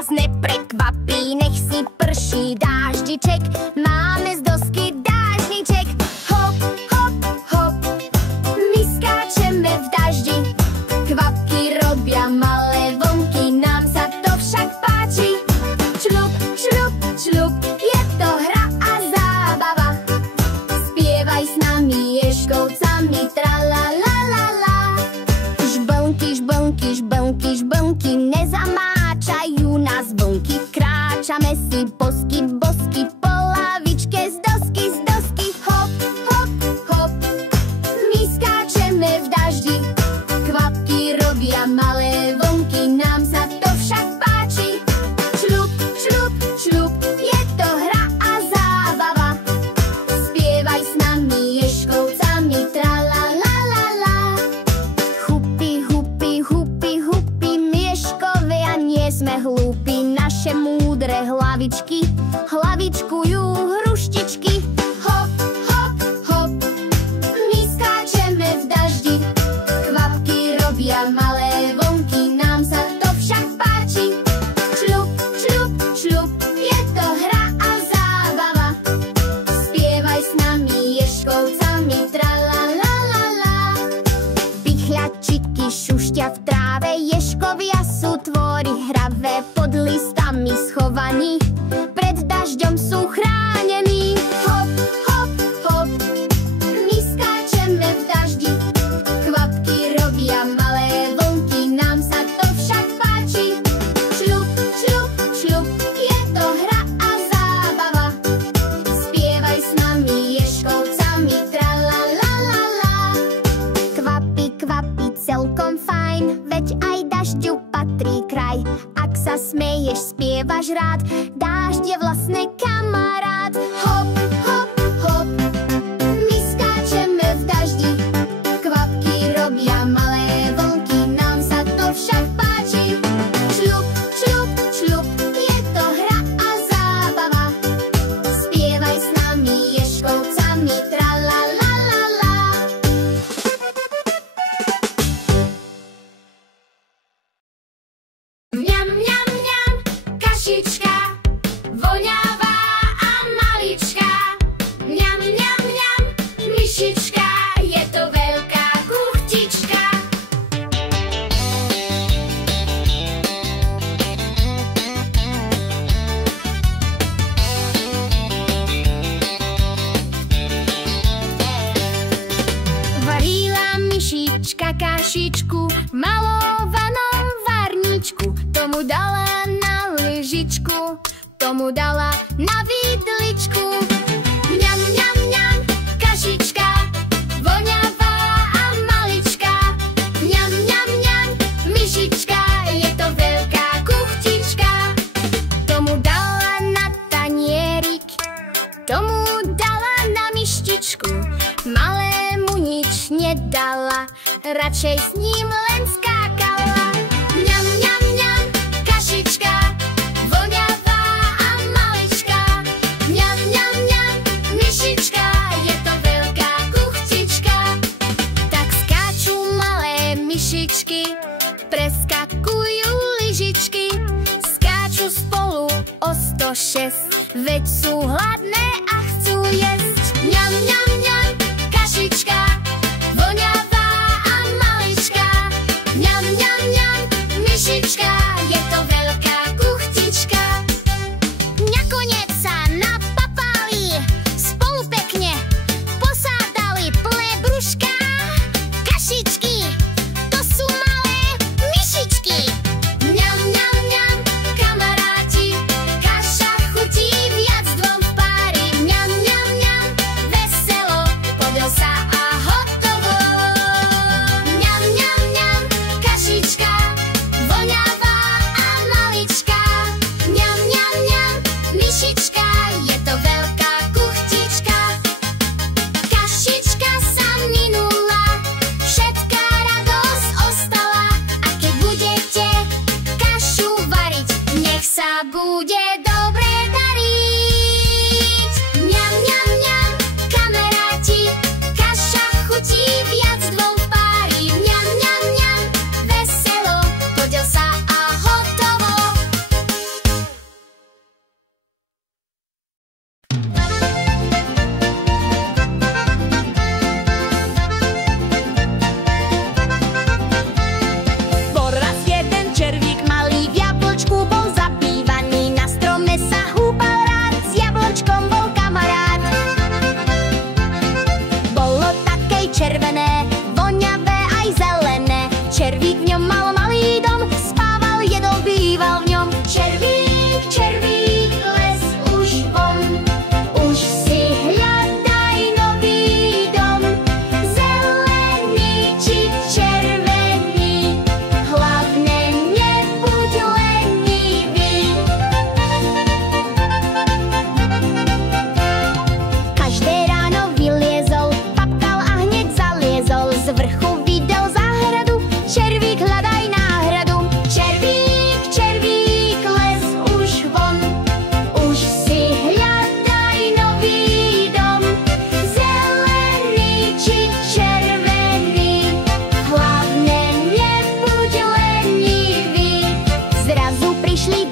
nás neprekvapí, nech si prší dáždiček, máme z dosky dážniček. Hop, hop, hop, my skáčeme v daždi, kvapky robia malé vlnky, nám sa to však páči. Šľup, šľup, šľup, je to hra a zábava, spievaj s nami ježkovcami, tra-la-la-la-la. Žblnky, žblnky, žblnky, žblnky, nezamáčajú nás vlnky, kráčame si bosky, bosky, po lavičke z dosky, z dosky. Hop, hop, hop, my skáčeme v daždi, kvapky robia malé vlnky, nám sa to však páči. Šľup, šľup, šľup, je to hra a zábava, spievaj s nami ježkovcami, tra-la-la-la-la. Hupy, hupy, hupy, hupy, mieškovia nie sme hlúpi, naše múdre hlavičky hlavičkujú hruštičky. Hop, hop, hop, my skáčeme v daždi, kvapky robia malé vlnky, nám sa to však páči. Šľup, šľup, šľup, je to hra a zábava, spievaj s nami ježkovcami, tra-la-la-la-la. Pichľačiky šušťa v tráve, ježkovia sú tvory hravé, pod listami schovaní, pred dažďom sú chránení. Hop, hop, hop, my skáčeme v daždi, kvapky robia malé vlnky, nám sa to však páči. Šľup, šľup, šľup, je to hra a zábava, spievaj s nami ježkovcami, tra-la-la-la-la. Kvapy, kvapy, celkom fajn, veď aj dažďu patrí kraj, ak sa smeješ, spievaš rád, dážď je vlastne kamarát. Hop, hop, hop, my skáčeme v daždi, kvapky robia malé vlnky, nám sa to však páči. Šľup, šľup, šľup, je to hra a zábava, spievaj s nami ježkovcami, tra-la-la-la-la. Mňam, mňam, mňam, kašička, voňavá a maličká. Mňam, mňam, mňam, myšička, je to veľká kuchtička. Varila myšička kašičku v malovanom varničku, tomu dala na lyžičku, tomu dala na vidličku. Mňam, mňam, mňam, kašička, voňavá a maličká. Mňam, mňam, mňam, myšička, je to veľká kuchtička. Tomu dala na tanierik, tomu dala na myštičku, malému nič nedala, radšej s ním len skákala. Mňam, mňam, mňam, kašička, voňavá a maličká. Mňam, mňam, mňam, myšička, je to veľká kuchtička. Tak skáču malé myšičky, preskakujú lyžičky, skáču spolu o 106, veď sú hladné a chcú jesť. Mňam, mňam, mňam, kašička, voňavá a maličká. Mňam, mňam, mňam, myšička, je to veľká kuchtička. Nakoniec sa napapali, spolu pekne posádali plné brúška. Kašičky, to sú malé myšičky. Mňam, mňam, mňam, kamaráti, kaša chutí viac dvom v pári. Mňam, mňam, mňam, veselo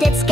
detsko